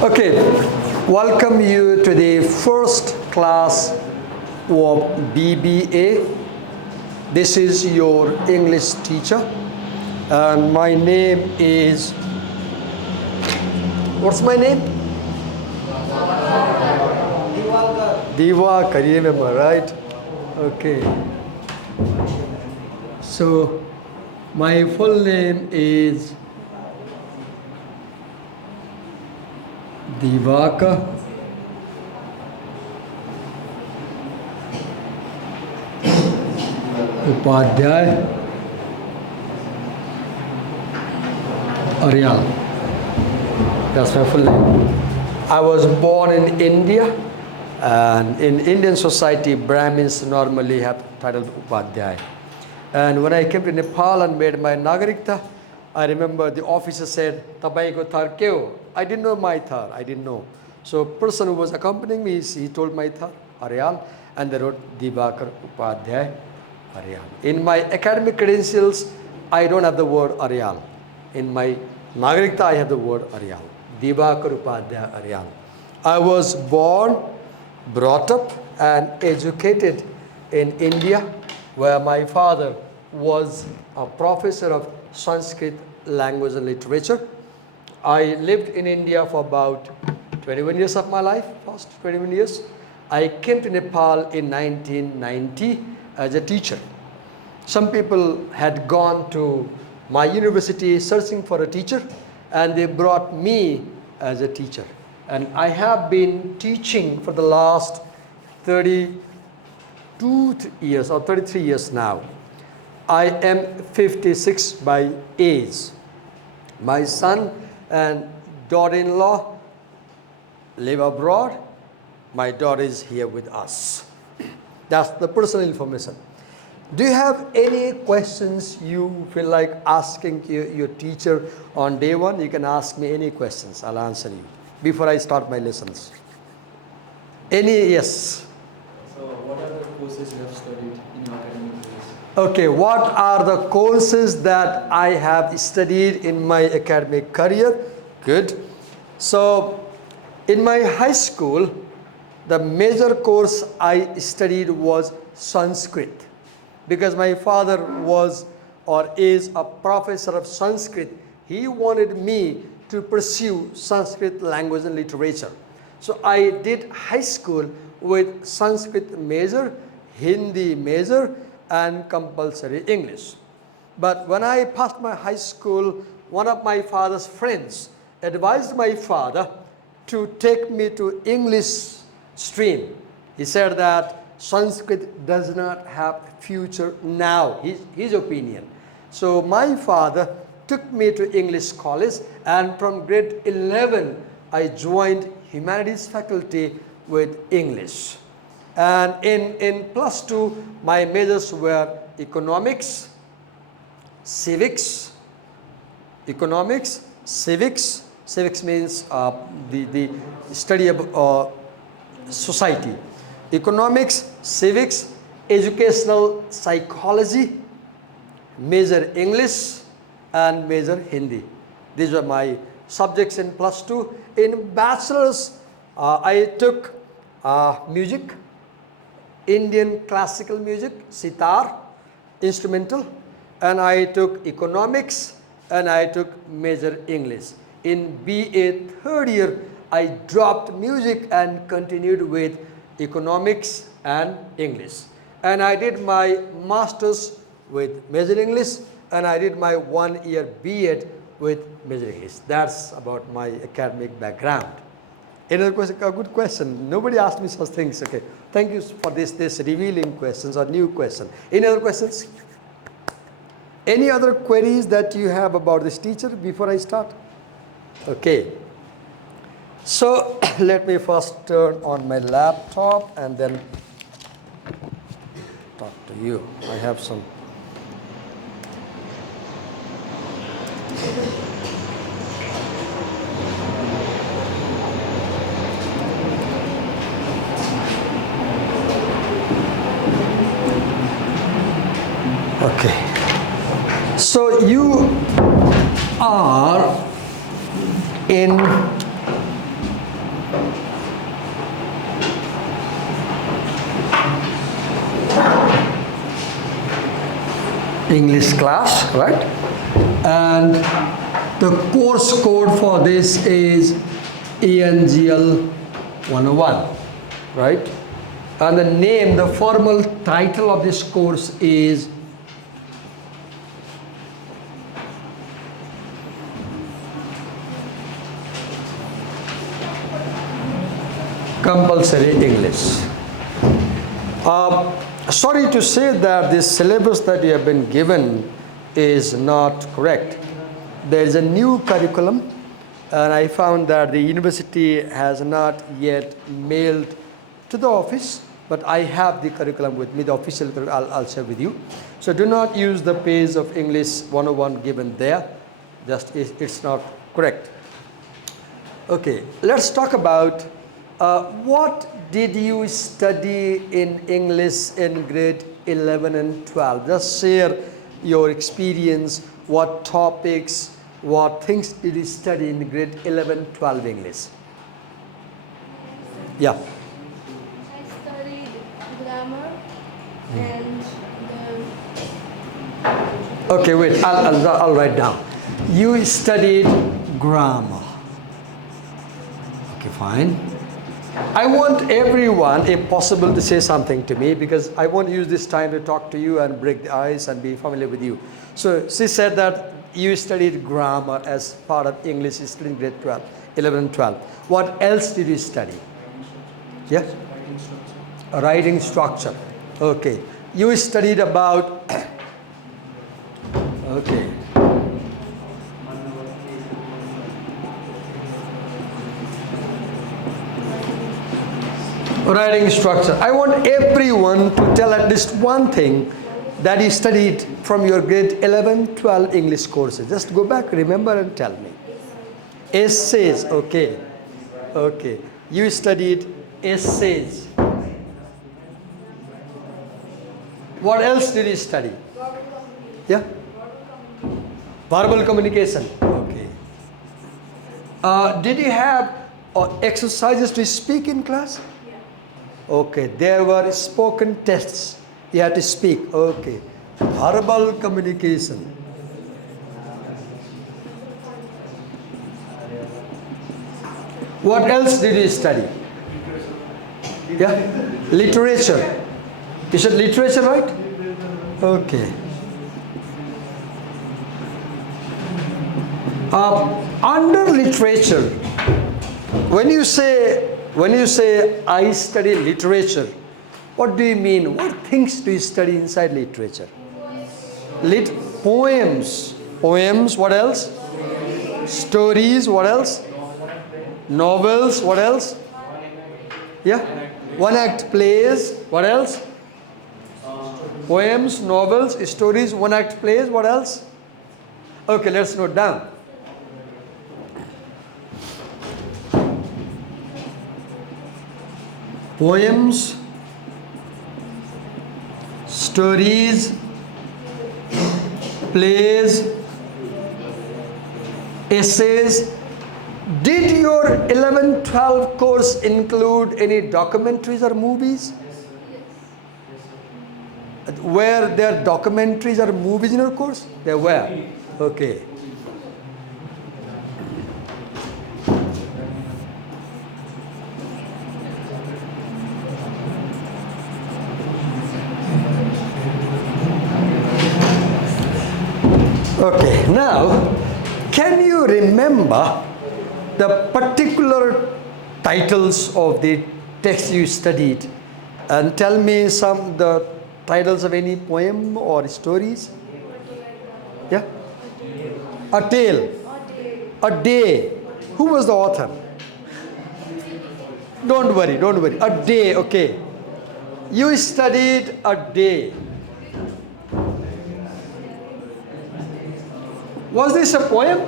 Okay, welcome you to the first class of BBA. This is your English teacher, and my name is, what's my name? Divakar, you remember, right? Okay. So, my full name is Divakar Upadhyay Aryal. That's my full name. I was born in India, and in Indian society, Brahmins normally have title Upadhyay. And when I came to Nepal and made my Nagarikta, I remember the officer said, "Tapaiko thar ke ho?" I didn't know my thar, I didn't know. So person who was accompanying me, he told my thar, Aryal, and they wrote Divakar Upadhyay Aryal. In my academic credentials, I don't have the word Aryal. In my Nagarikta, I have the word Aryal. Divakar Upadhyay Aryal. I was born, brought up, and educated in India, where my father was a professor of Sanskrit language and literature. I lived in India for about 21 years of my life, first 21 years. I came to Nepal in 1990 as a teacher. Some people had gone to my university searching for a teacher, and they brought me as a teacher. And I have been teaching for the last 32 years or 33 years now. I am 56 by age. My son and daughter-in-law live abroad. My daughter is here with us. That's the personal information. Do you have any questions you feel like asking your teacher on day one? You can ask me any questions. I'll answer you before I start my lessons. Any? Yes. So what are the courses you have studied in your academic years? Okay, what are the courses that I have studied in my academic career? Good. So, in my high school, the major course I studied was Sanskrit, because my father was or is a professor of Sanskrit. He wanted me to pursue Sanskrit language and literature. So I did high school with Sanskrit major, Hindi major, and compulsory English. But when I passed my high school, one of my father's friends advised my father to take me to English stream. He said that Sanskrit does not have future now, his opinion. So my father took me to English college, and from grade 11, I joined humanities faculty with English. And in plus two, my majors were economics, civics, civics means the study of society, economics, civics, educational psychology, major English, and major Hindi. These were my subjects in plus two. In bachelor's, I took music, Indian classical music, sitar, instrumental, and I took economics, and I took major English. In BA third year, I dropped music and continued with economics and English. And I did my master's with major English, and I did my 1 year B.Ed with major English. That's about my academic background. Another question, a good question. Nobody asked me such things. Okay, thank you for this revealing questions or new question. Any other questions? Any other queries that you have about this teacher before I start? Okay. So let me first turn on my laptop and then talk to you. I have some. Okay. So you are in English class, right? And the course code for this is ENGL 101, right? And the name, the formal title of this course is Compulsory English. Sorry to say that this syllabus that you have been given is not correct. There is a new curriculum, and I found that the university has not yet mailed to the office, but I have the curriculum with me, the official curriculum. I'll share with you. So do not use the page of English 101 given there. Just it's not correct. Okay, let's talk about what did you study in English in grade 11 and 12? Just share your experience, what topics, what things did you study in grade 11, 12 English? Yeah. I studied grammar and Okay, wait, I'll write down. You studied grammar. Okay, fine. I want everyone, if possible, to say something to me because I want to use this time to talk to you and break the ice and be familiar with you. So she said that you studied grammar as part of English studying grade 12, 11 and 12. What else did you study? Yeah? Writing structure. Okay. You studied about, okay. Writing structure. I want everyone to tell at least one thing that you studied from your grade 11, 12 English courses. Just go back, remember and tell me. Essays, okay. Okay. You studied essays. What else did you study? Yeah? Verbal communication. Okay. Did you have exercises to speak in class? Okay, there were spoken tests. You had to speak. Okay. Verbal communication. What else did you study? Yeah? Literature. You said literature, right? Okay. Under literature, when you say I study literature, what do you mean? What things do you study inside literature? Poems. Poems, what else? Stories, what else? Novels, what else? Yeah? One act plays, what else? Poems, novels, stories, one act plays, what else? Okay, let's note down. Poems, stories, plays, essays. Did your 11-12 course include any documentaries or movies? Were there documentaries or movies in your course? There were. Okay. Okay, now, can you remember the particular titles of the text you studied and tell me the titles of any poem or stories? Yeah? A tale. A day. Who was the author? Don't worry, don't worry. A day, okay. You studied a day. Was this a poem?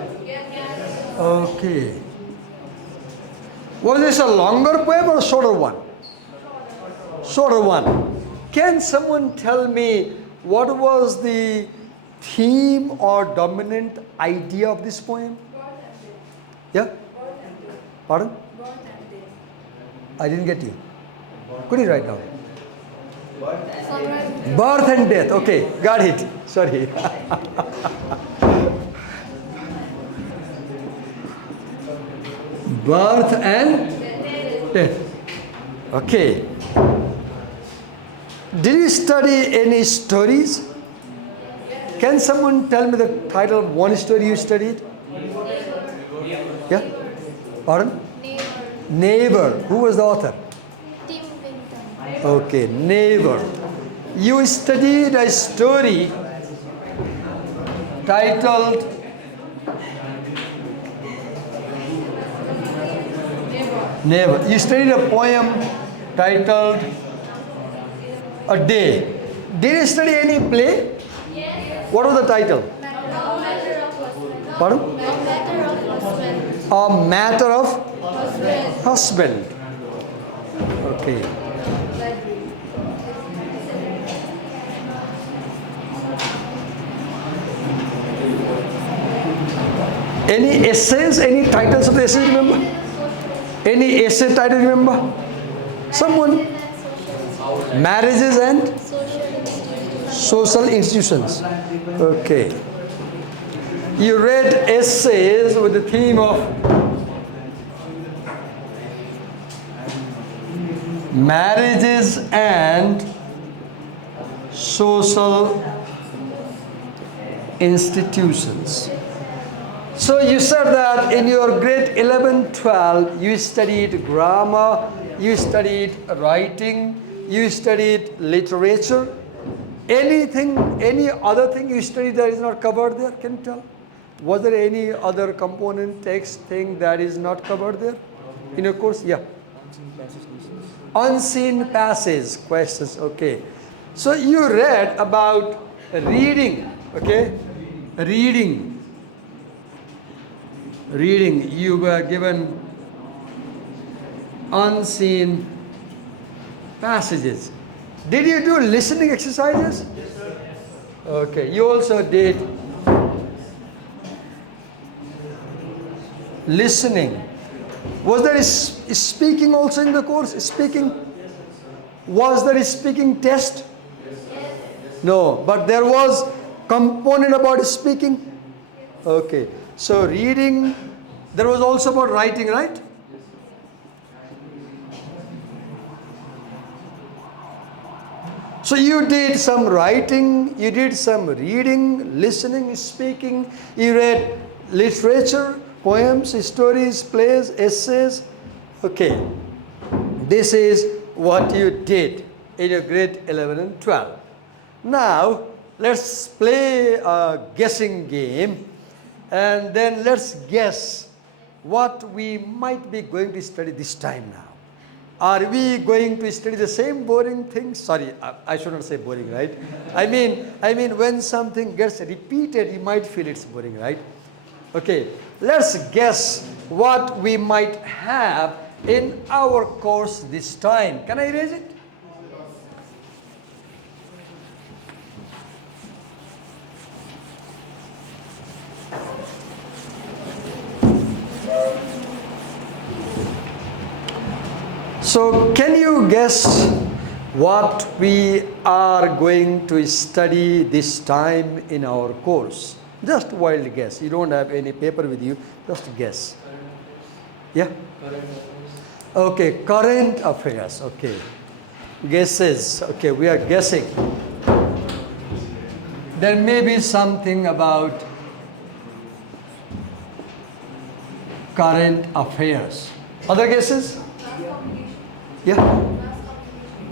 Okay. Was this a longer poem or a shorter one? Shorter one. Can someone tell me what was the theme or dominant idea of this poem? Yeah? Pardon? I didn't get you. Could you write down? Sunrise. Birth and death. Okay, got it. Sorry. Birth and death. Okay. Did you study any stories? Can someone tell me the title of one story you studied? Yeah? Pardon? Neighbor. Who was the author? Tim Winton. Okay, neighbor. You studied a story titled Neighbor. You studied a poem titled A Day. Did you study any play? Yes. What was the title? A matter of husband. Pardon? A matter of husband. A Matter of Husband. Husband. Okay. Any essays, any titles of the essays, remember? Any essay title, remember? Someone? Marriages and social institutions. Okay. You read essays with the theme of marriages and social institutions. So you said that in your grade 11, 12, you studied grammar, you studied writing, you studied literature. Anything, any other thing you studied that is not covered there? Can you tell? Was there any other component text thing that is not covered there in your course? Yeah. Unseen passage questions. Okay. So you read about reading. Okay. Reading. You were given unseen passages. Did you do listening exercises? Yes, sir. Okay. You also did listening. Was there speaking also in the course? Speaking? Was there a speaking test? No, but there was component about speaking. Okay. So reading, there was also about writing, right? So you did some writing, you did some reading, listening, speaking, you read literature, poems, stories, plays, essays. Okay. This is what you did in your grade 11 and 12. Now, let's play a guessing game. And then let's guess what we might be going to study this time now. Are we going to study the same boring things? Sorry, I should not say boring, right? I mean, when something gets repeated, you might feel it's boring, right? Okay, let's guess what we might have in our course this time. Can I erase it? So can you guess what we are going to study this time in our course? Just wild guess. You don't have any paper with you. Just guess. Yeah? Okay, current affairs. Okay. Guesses. Okay, we are guessing. There may be something about current affairs. Other guesses? Yeah.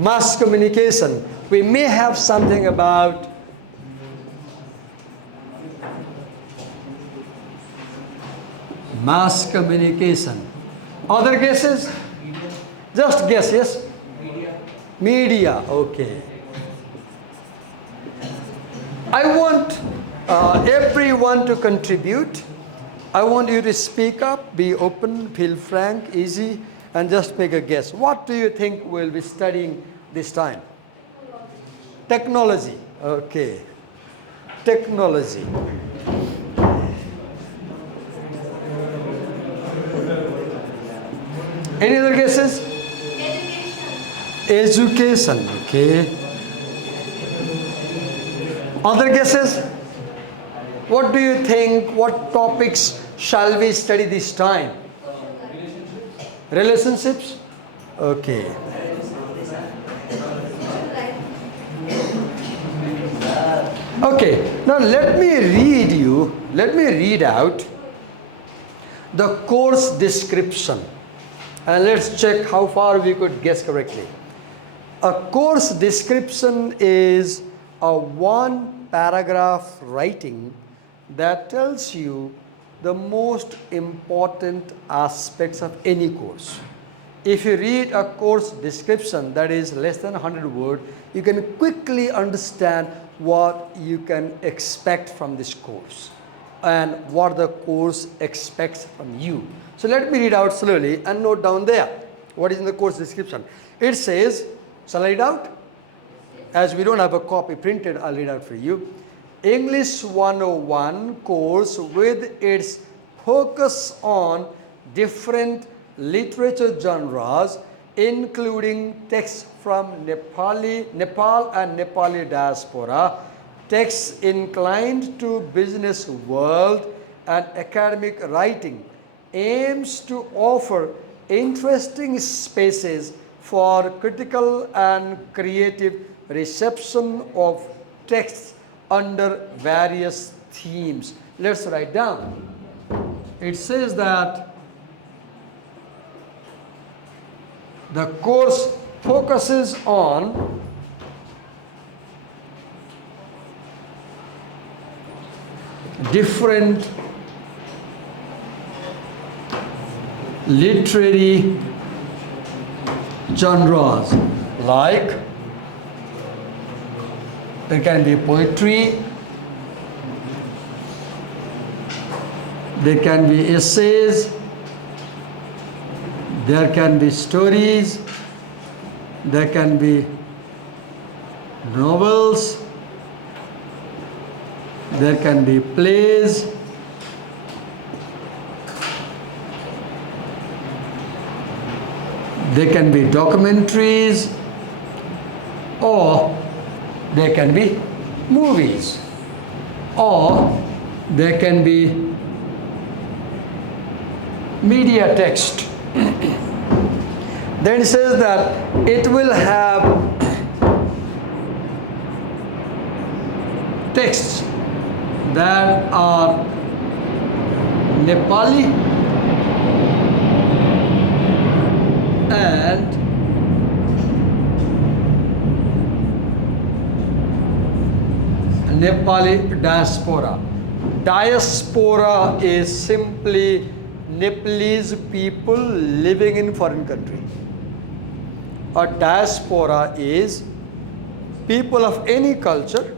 Mass communication. We may have something about mass communication. Other guesses? Just guess, yes? Media. Okay. I want everyone to contribute. I want you to speak up, be open, feel frank, easy, and just make a guess. What do you think we'll be studying this time? Technology. Okay. Technology. Any other guesses? Education. Education. Okay. Other guesses? What do you think? What topics shall we study this time? Relationships? Okay. Okay, now let me read out the course description and let's check how far we could guess correctly. A course description is a one paragraph writing that tells you the most important aspects of any course. If you read a course description that is less than 100 words, you can quickly understand what you can expect from this course and what the course expects from you. So let me read out slowly and note down there what is in the course description. It says, shall I read out? As we don't have a copy printed, I'll read out for you. English 101 course with its focus on different literature genres, including texts from Nepal and Nepali diaspora, texts inclined to business world and academic writing, aims to offer interesting spaces for critical and creative reception of texts under various themes. Let's write down. It says that the course focuses on different literary genres, like there can be poetry, there can be essays, there can be stories, there can be novels, there can be plays, there can be documentaries, or there can be movies, or there can be media text. Then it says that it will have texts that are Nepali and Nepali diaspora. Diaspora is simply Nepalese people living in foreign country. A diaspora is people of any culture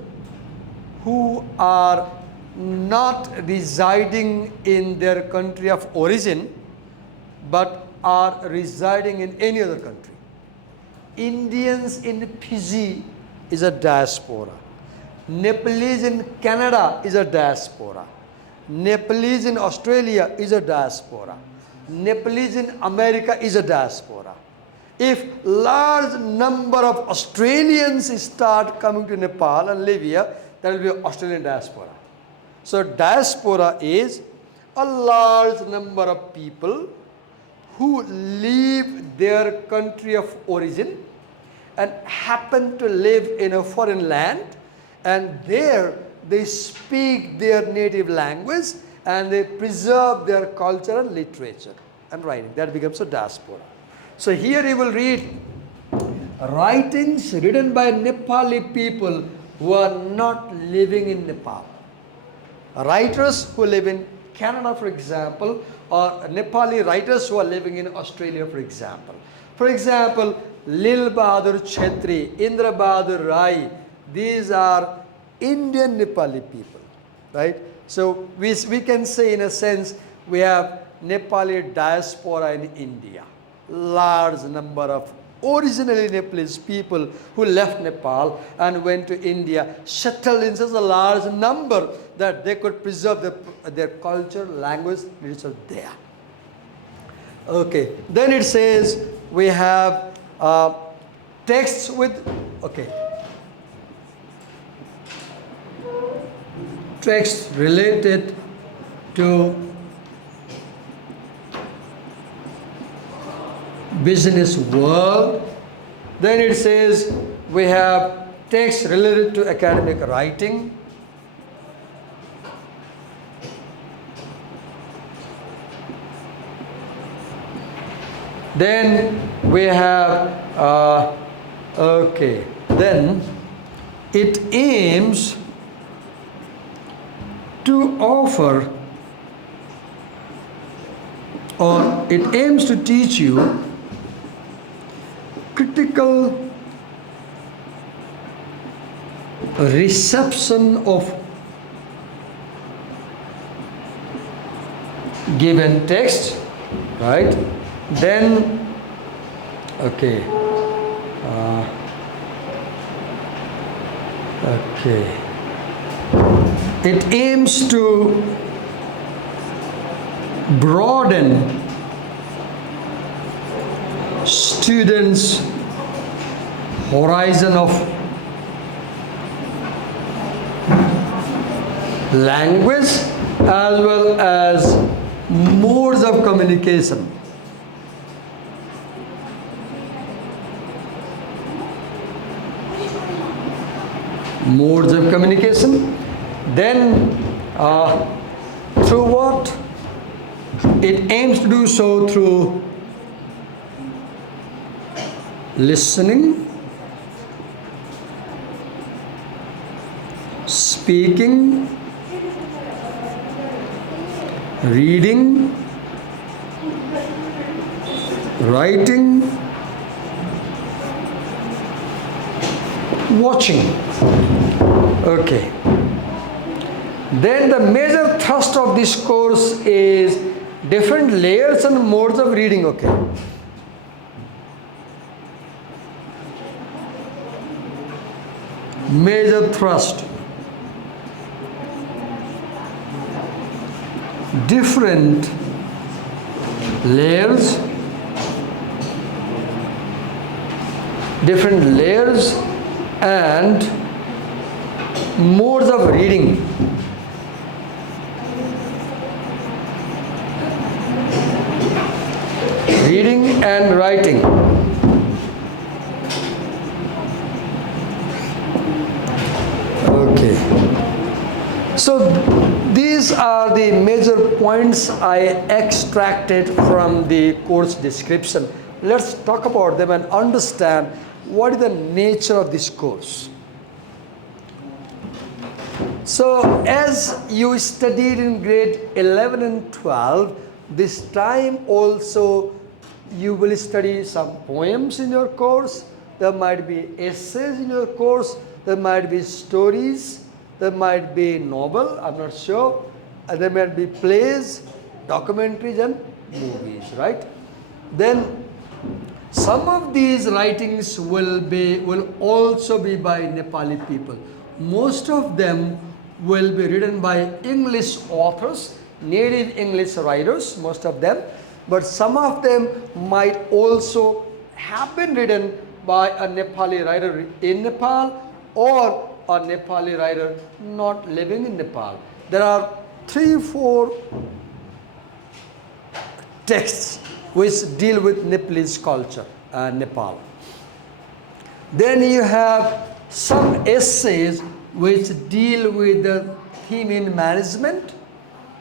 who are not residing in their country of origin but are residing in any other country. Indians in Fiji is a diaspora. Nepalese in Canada is a diaspora. Nepalese in Australia is a diaspora. Nepalese in America is a diaspora. If large number of Australians start coming to Nepal and live here, there will be an Australian diaspora. So diaspora is a large number of people who leave their country of origin and happen to live in a foreign land, and there they speak their native language and they preserve their culture and literature and writing. That becomes a diaspora. So here you will read writings written by Nepali people who are not living in Nepal. Writers who live in Canada, for example, or Nepali writers who are living in Australia, for example. For example, Lil Bahadur Chetri, Indra Bahadur Rai, these are Indian Nepali people, right? So we can say, in a sense, we have Nepali diaspora in India. Large number of originally Nepalese people who left Nepal and went to India, settled in such a large number that they could preserve their culture, language, literature there. Okay, then it says we have texts with, okay. text related to business world. Then it says we have text related to academic writing. Then we have, okay, then it aims to offer, or it aims to teach you critical reception of given text, right? Then, okay, okay, it aims to broaden students' horizon of language as well as modes of communication. Modes of communication. Then through what? It aims to do so through listening, speaking, reading, writing, watching. Okay. Then the major thrust of this course is different layers and modes of reading. Okay. Major thrust. Different layers. Different layers and modes of reading. Reading and writing. Okay. So these are the major points I extracted from the course description. Let's talk about them and understand what is the nature of this course. So as you studied in grade 11 and 12, this time also you will study some poems in your course. There might be essays in your course. There might be stories. There might be novel, I'm not sure. And there might be plays, documentaries and movies, right? Then some of these writings will also be by Nepali people. Most of them will be written by English authors, native English writers, most of them. But some of them might also have been written by a Nepali writer in Nepal or a Nepali writer not living in Nepal. There are 3-4 texts which deal with Nepalese culture, Nepal. Then you have some essays which deal with the theme in management.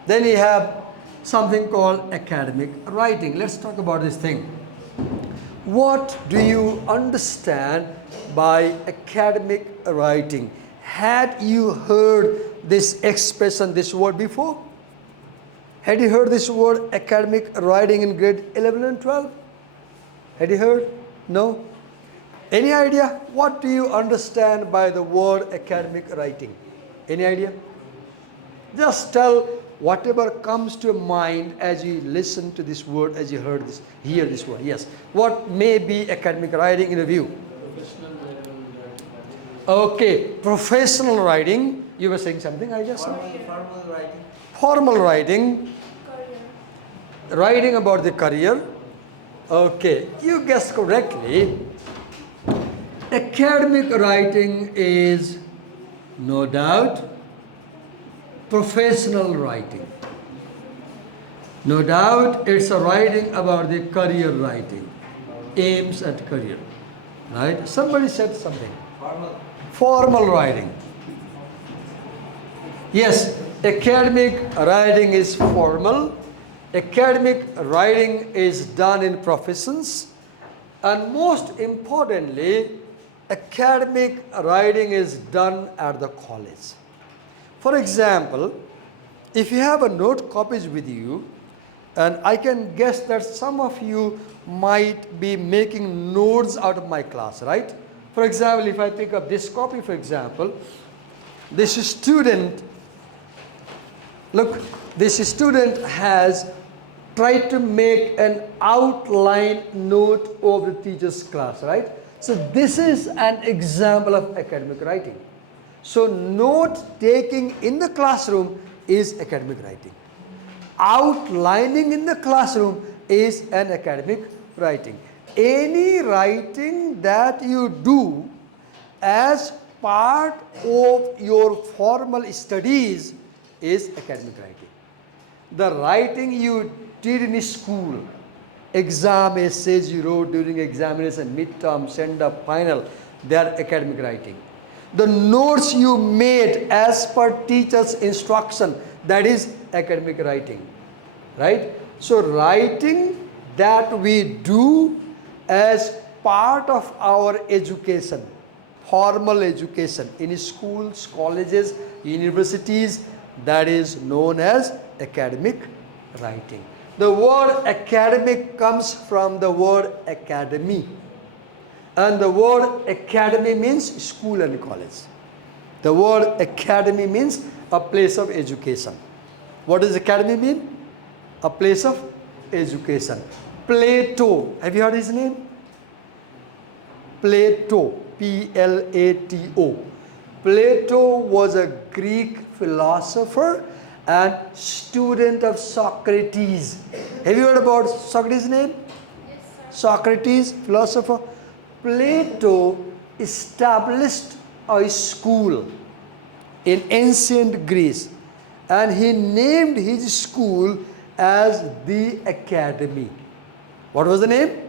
Then you have something called academic writing. Let's talk about this thing. What do you understand by academic writing? Had you heard this expression, this word before? Had you heard this word academic writing in grade 11 and 12? Had you heard? No? Any idea? What do you understand by the word academic writing? Any idea? Just tell whatever comes to your mind as you listen to this word, as you hear this word. Yes. What may be academic writing in a view? Professional writing. Okay. Professional writing. You were saying something, I guess? Formal writing. Formal writing. Writing about the career. Okay. You guessed correctly. Academic writing is no doubt professional writing. No doubt it's a writing about the career writing, aims at career, right? Somebody said something. Formal writing. Yes, academic writing is formal. Academic writing is done in professions. And most importantly, academic writing is done at the college. For example, if you have a note copies with you, and I can guess that some of you might be making notes out of my class, right? For example, if I pick up this copy, for example, this student, look, this student has tried to make an outline note of the teacher's class, right? So this is an example of academic writing. So note taking in the classroom is academic writing. Outlining in the classroom is an academic writing. Any writing that you do as part of your formal studies is academic writing. The writing you did in school, exam essays you wrote during examination, midterm, send-up, final, they are academic writing. The notes you made as per teacher's instruction, that is academic writing, right? So writing that we do as part of our education, formal education in schools, colleges, universities, that is known as academic writing. The word academic comes from the word academy. And the word academy means school and college. The word academy means a place of education. What does academy mean? A place of education. Plato, have you heard his name? Plato, Plato. Plato was a Greek philosopher and student of Socrates. Have you heard about Socrates' name? Yes, sir. Socrates, philosopher. Plato established a school in ancient Greece, and he named his school as the Academy. What was the name?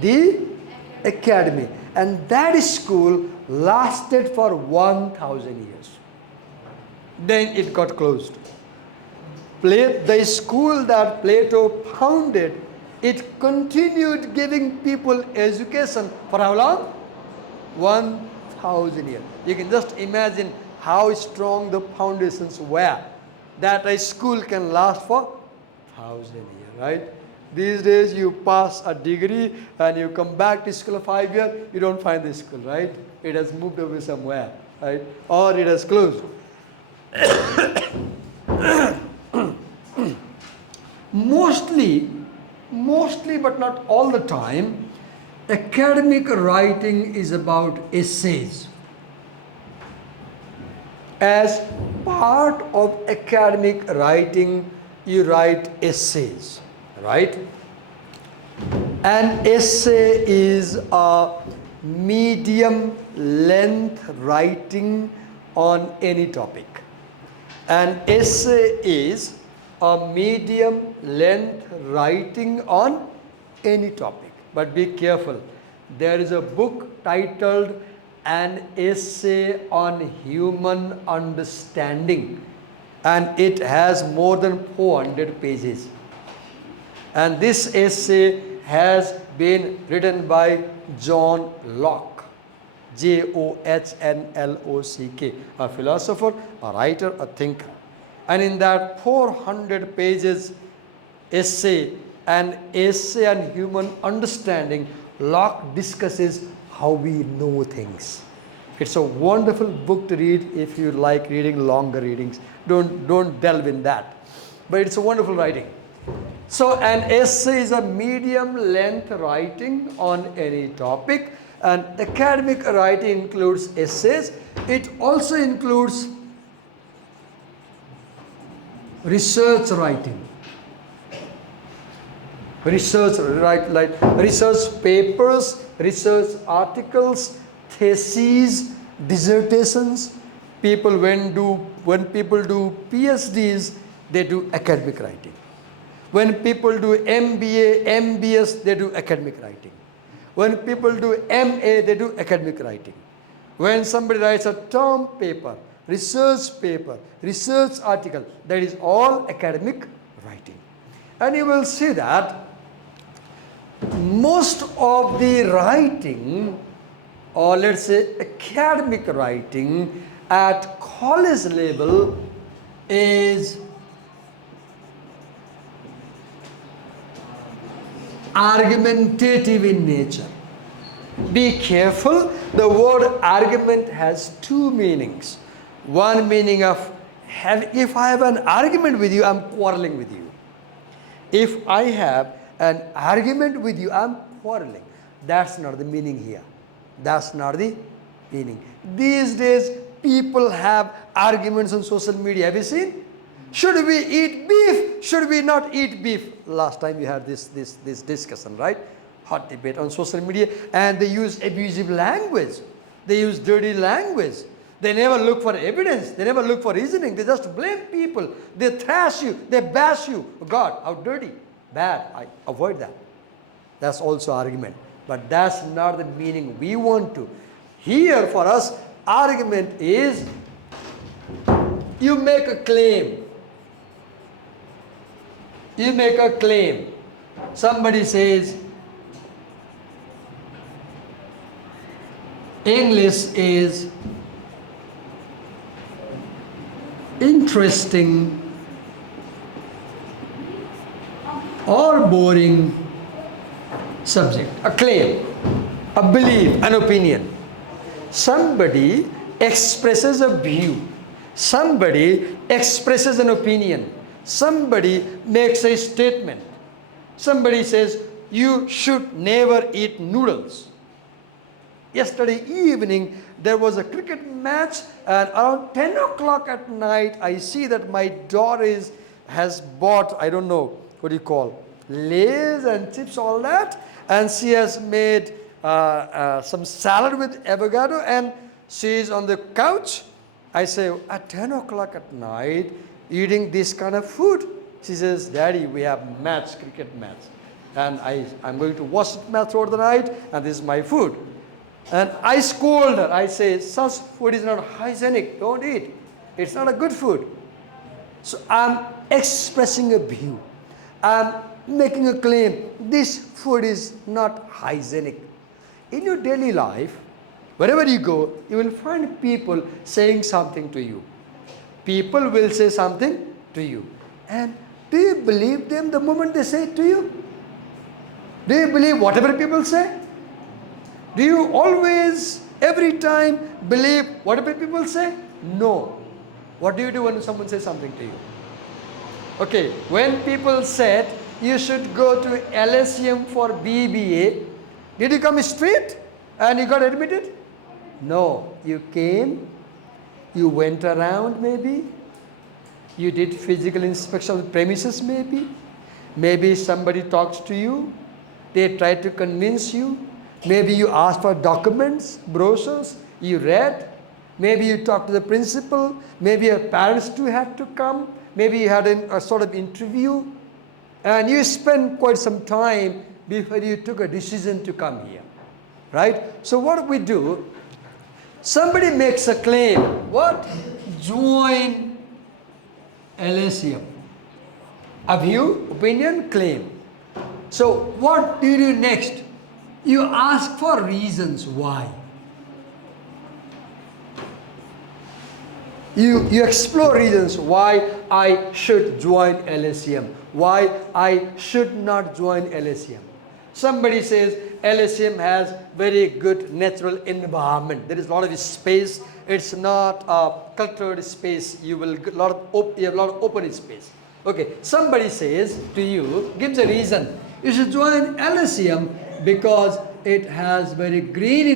The Academy. And that school lasted for 1,000 years. Then it got closed. The school that Plato founded, it continued giving people education for how long? 1,000 years. You can just imagine how strong the foundations were, that a school can last for 1,000 years, right? These days you pass a degree and you come back to school 5 years, you don't find the school, right? It has moved away somewhere, right? Or it has closed. Mostly but not all the time, academic writing is about essays. As part of academic writing, you write essays, right? An essay is a medium length writing on any topic. An essay is a medium length writing on any topic. But be careful. There is a book titled An Essay on Human Understanding, and it has more than 400 pages. And this essay has been written by John Locke, Johnlock, a philosopher, a writer, a thinker. And in that 400 pages essay, An Essay on Human Understanding, Locke discusses how we know things. It's a wonderful book to read if you like reading longer readings. Don't delve in that. But it's a wonderful writing. So an essay is a medium length writing on any topic, and academic writing includes essays. It also includes research writing. Research papers, research articles, theses, dissertations, When people do PhDs, they do academic writing. When people do MBA, MBS, they do academic writing. When people do MA, they do academic writing. When somebody writes a term paper, research article, that is all academic writing. And you will see that most of the writing, or let's say academic writing at college level, is argumentative in nature. Be careful, the word argument has two meanings. One meaning of, if I have an argument with you, I'm quarreling with you. If I have an argument with you, I'm quarreling. That's not the meaning here. That's not the meaning. These days, people have arguments on social media. Have you seen? Should we eat beef? Should we not eat beef? Last time we had this discussion, right? Hot debate on social media. And they use abusive language. They use dirty language. They never look for evidence. They never look for reasoning. They just blame people. They thrash you. They bash you. Oh God, how dirty. Bad. I avoid that. That's also argument. But that's not the meaning we want to. Here for us, argument is you make a claim. You make a claim. Somebody says, English is interesting or boring subject. A claim, a belief, an opinion. Somebody expresses a view. Somebody expresses an opinion. Somebody makes a statement. Somebody says, you should never eat noodles. Yesterday evening, there was a cricket match, and around 10 o'clock at night, I see that my daughter has bought, I don't know, what do you call, Lays and chips, all that, and she has made some salad with avocado, and she is on the couch. I say, at 10 o'clock at night, eating this kind of food? She says, Daddy, we have match, cricket match, and I'm going to watch the match throughout the night, and this is my food. And I scold her. I say, such food is not hygienic. Don't eat. It's not a good food. So I'm expressing a view. I'm making a claim. This food is not hygienic. In your daily life, wherever you go, you will find people saying something to you. People will say something to you. And do you believe them the moment they say it to you? Do you believe whatever people say? Do you always, every time, believe whatever people say? No. What do you do when someone says something to you? Okay, when people said you should go to LSM for BBA, did you come straight and you got admitted? No. You came, you went around maybe, you did physical inspection of the premises maybe, maybe somebody talked to you, they tried to convince you. Maybe you asked for documents, brochures, you read. Maybe you talked to the principal. Maybe your parents too had to come. Maybe you had a sort of interview. And you spent quite some time before you took a decision to come here. Right? So what we do, somebody makes a claim. What? Join LSM. A view, opinion, claim. So what do you do next? You ask for reasons why. You explore reasons why I should join LSM, why I should not join LSM. Somebody says LSM has very good natural environment. There is a lot of space. It's not a cluttered space. You have a lot of open space. Okay. Somebody says to you, gives a reason. You should join LSM because it has very green